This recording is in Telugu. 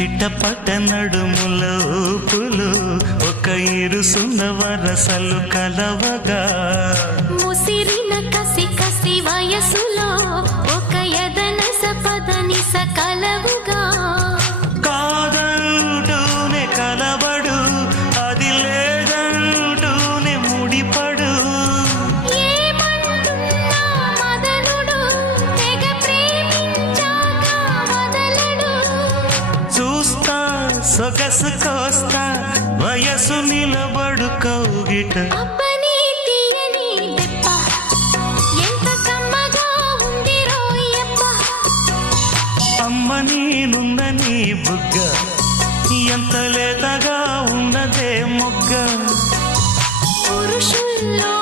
చిట్టపట్ట నడుముల ఊపులు ఒక ఇరుసున్న వరసలు కలవగా ముసిరిన కసి కసి వయసులో ఒక యదన సపదని సకలవుగా కాదంటూనే కలబడు అది లేదంటూనే ముడిపడు ఏమంటున్నా మదనుడు తెగ ప్రేమించాక వదలడు చూస్తా సొగసు కోస్తా వయసు నిలబడు కౌగిట అబ్బని తీయని దెబ్బ ఎంత కమ్మగా ఉంది రోయప్ప అమ్మ నేనున్న నీ బుగ్గ ఎంత లేతగా ఉన్నదే మొగ్గ పురుషుల్లో